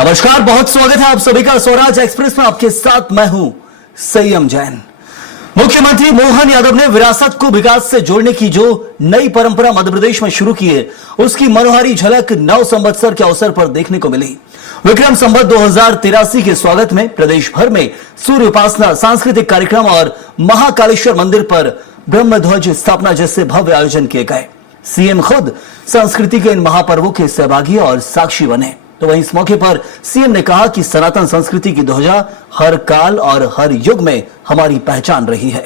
नमस्कार, बहुत स्वागत है आप सभी का स्वराज एक्सप्रेस में। आपके साथ मैं हूं संयम जैन। मुख्यमंत्री मोहन यादव ने विरासत को विकास से जोड़ने की जो नई परंपरा मध्य प्रदेश में शुरू की है, उसकी मनोहारी झलक 9 संवत्सर के अवसर पर देखने को मिली। विक्रम संवत 2083 के स्वागत में प्रदेश भर में सूर्य उपासना, सांस्कृतिक कार्यक्रम और महाकालेश्वर मंदिर पर ब्रह्म ध्वज स्थापना जैसे भव्य आयोजन किए गए। सीएम खुद संस्कृति के इन महापर्वों के सहभागी और साक्षी बने। तो वहीं इस मौके पर सीएम ने कहा कि सनातन संस्कृति की ध्वजा हर काल और हर युग में हमारी पहचान रही है।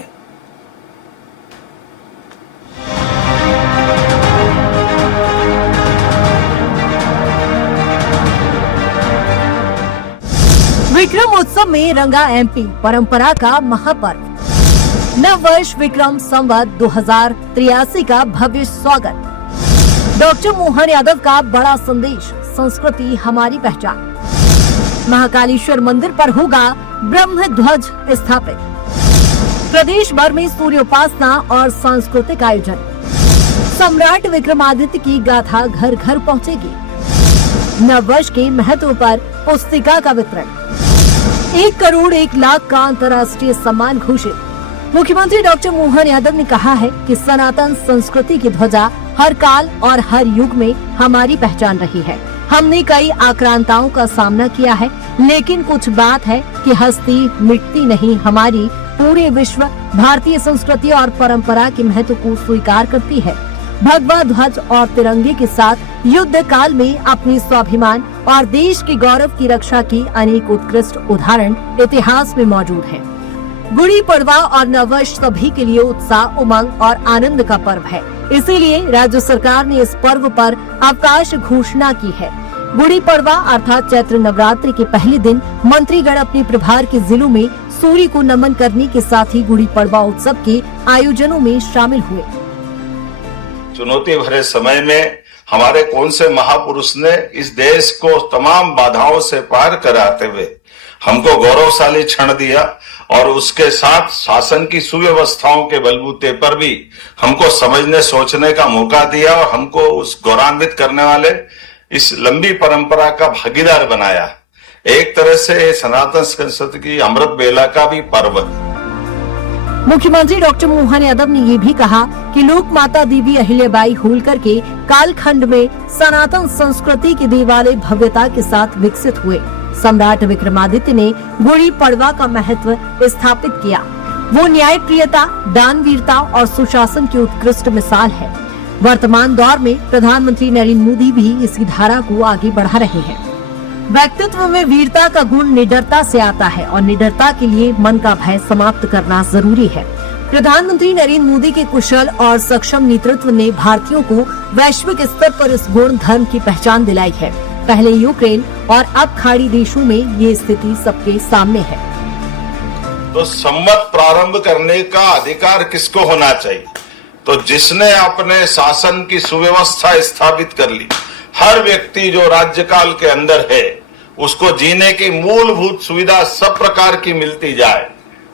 विक्रम उत्सव में रंगा एमपी, परंपरा का महापर्व। नव वर्ष विक्रम संवत 2083 का भव्य स्वागत। डॉक्टर मोहन यादव का बड़ा संदेश, संस्कृति हमारी पहचान। महाकालेश्वर मंदिर पर होगा ब्रह्म ध्वज स्थापित। प्रदेश भर में सूर्य उपासना और सांस्कृतिक आयोजन। सम्राट विक्रमादित्य की गाथा घर घर पहुंचेगी। नव वर्ष के महत्व पर पुस्तिका का वितरण। 1 करोड़ 1 लाख का अंतर्राष्ट्रीय सम्मान घोषित। मुख्यमंत्री डॉक्टर मोहन यादव ने कहा है कि सनातन संस्कृति की ध्वजा हर काल और हर युग में हमारी पहचान रही है। हमने कई आक्रांताओं का सामना किया है, लेकिन कुछ बात है कि हस्ती मिटती नहीं। हमारी पूरे विश्व भारतीय संस्कृति और परंपरा के महत्व को स्वीकार करती है। भगवा ध्वज और तिरंगे के साथ युद्ध काल में अपने स्वाभिमान और देश के गौरव की रक्षा की अनेक उत्कृष्ट उदाहरण इतिहास में मौजूद हैं। गुड़ी पड़वा और नववर्ष सभी के लिए उत्साह, उमंग और आनंद का पर्व है। इसीलिए राज्य सरकार ने इस पर्व पर अवकाश घोषणा की है। गुड़ी पड़वा अर्थात चैत्र नवरात्रि के पहले दिन मंत्रीगण अपने प्रभार के जिलों में सूर्य को नमन करने के साथ ही गुड़ी पड़वा उत्सव के आयोजनों में शामिल हुए। चुनौती भरे समय में हमारे कौन से महापुरुष ने इस देश को तमाम बाधाओं से पार कराते हुए हमको गौरवशाली क्षण दिया और उसके साथ शासन की सुव्यवस्थाओं के बलबूते पर भी हमको समझने सोचने का मौका दिया और हमको उस गौरवान्वित करने वाले इस लंबी परंपरा का भागीदार बनाया। एक तरह से सनातन संस्कृति की अमृत बेला का भी पर्व। मुख्यमंत्री डॉक्टर मोहन यादव ने ये भी कहा कि लोक माता देवी अहिल्याबाई होलकर के कालखंड में सनातन संस्कृति के देवालय भव्यता के साथ विकसित हुए। सम्राट विक्रमादित्य ने गुड़ी पड़वा का महत्व स्थापित किया। वो न्याय प्रियता, दानवीरता और सुशासन की उत्कृष्ट मिसाल है। वर्तमान दौर में प्रधानमंत्री नरेंद्र मोदी भी इसी धारा को आगे बढ़ा रहे हैं। व्यक्तित्व में वीरता का गुण निडरता से आता है और निडरता के लिए मन का भय समाप्त करना जरूरी है। प्रधानमंत्री नरेंद्र मोदी के कुशल और सक्षम नेतृत्व ने भारतीयों को वैश्विक स्तर पर इस गुण धर्म की पहचान दिलाई है। पहले यूक्रेन और अब खाड़ी देशों में ये स्थिति सबके सामने है। तो संवत प्रारंभ करने का अधिकार किसको होना चाहिए? तो जिसने अपने शासन की सुव्यवस्था स्थापित कर ली। हर व्यक्ति जो राज्यकाल के अंदर है उसको जीने की मूलभूत सुविधा सब प्रकार की मिलती जाए,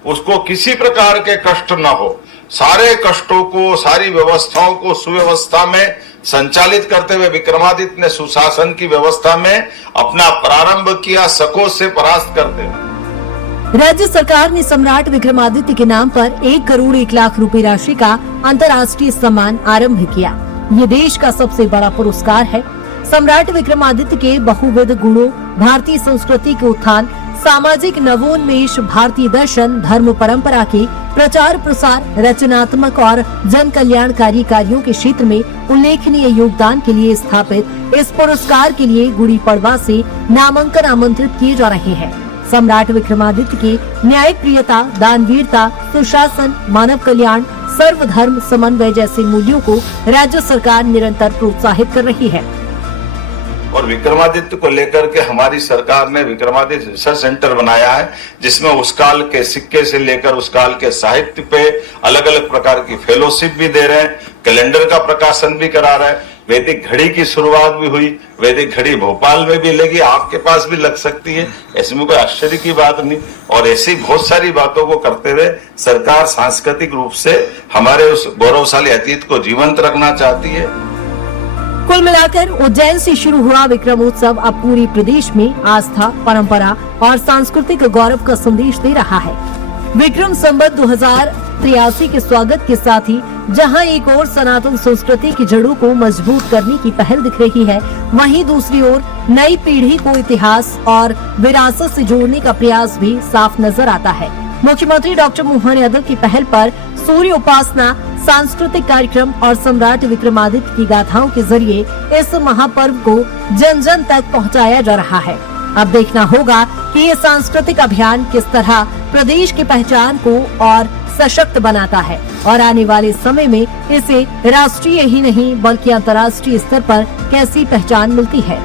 उसको किसी प्रकार के कष्ट न हो। सारे कष्टों को, सारी व्यवस्थाओं को सुव्यवस्था में संचालित करते हुए विक्रमादित्य ने सुशासन की व्यवस्था में अपना प्रारंभ किया, शकों से परास्त करते हुए। राज्य सरकार ने सम्राट विक्रमादित्य के नाम पर 1 करोड़ 1 लाख रुपए राशि का अंतर्राष्ट्रीय सम्मान आरंभ किया। ये देश का सबसे बड़ा पुरस्कार है। सम्राट विक्रमादित्य के बहुविध गुणों, भारतीय संस्कृति के उत्थान, सामाजिक नवोन्मेष, भारतीय दर्शन, धर्म परंपरा के प्रचार प्रसार, रचनात्मक और जन कल्याणकारी कार्यों के क्षेत्र में उल्लेखनीय योगदान के लिए स्थापित इस पुरस्कार के लिए गुड़ी पड़वा से नामांकन आमंत्रित किए जा रहे हैं। सम्राट विक्रमादित्य के न्याय प्रियता, दानवीरता, सुशासन, मानव कल्याण, सर्वधर्म समन्वय जैसे मूल्यों को राज्य सरकार निरंतर प्रोत्साहित कर रही है। और विक्रमादित्य को लेकर के हमारी सरकार ने विक्रमादित्य रिसर्च सेंटर बनाया है, जिसमें उस काल के सिक्के से लेकर उस काल के साहित्य पे अलग अलग प्रकार की फेलोशिप भी दे रहे हैं, कैलेंडर का प्रकाशन भी करा रहे हैं। वैदिक घड़ी की शुरुआत भी हुई। वैदिक घड़ी भोपाल में भी लगी, आपके पास भी लग सकती है, इसमें कोई आश्चर्य की बात नहीं। और ऐसी बहुत सारी बातों को करते हुए सरकार सांस्कृतिक रूप से हमारे उस गौरवशाली अतीत को जीवंत रखना चाहती है। कुल मिलाकर उज्जैन से शुरू हुआ विक्रमोत्सव अब पूरे प्रदेश में आस्था, परंपरा और सांस्कृतिक गौरव का संदेश दे रहा है। विक्रम संवत 2083 के स्वागत के साथ ही जहां एक ओर सनातन संस्कृति की जड़ों को मजबूत करने की पहल दिख रही है, वहीं दूसरी ओर नई पीढ़ी को इतिहास और विरासत से जोड़ने का प्रयास भी साफ नजर आता है। मुख्यमंत्री डॉक्टर मोहन यादव की पहल पर सूर्य उपासना, सांस्कृतिक कार्यक्रम और सम्राट विक्रमादित्य की गाथाओं के जरिए इस महापर्व को जन जन तक पहुंचाया जा रहा है। अब देखना होगा कि ये सांस्कृतिक अभियान किस तरह प्रदेश की पहचान को और सशक्त बनाता है और आने वाले समय में इसे राष्ट्रीय ही नहीं बल्कि अंतर्राष्ट्रीय स्तर पर कैसी पहचान मिलती है।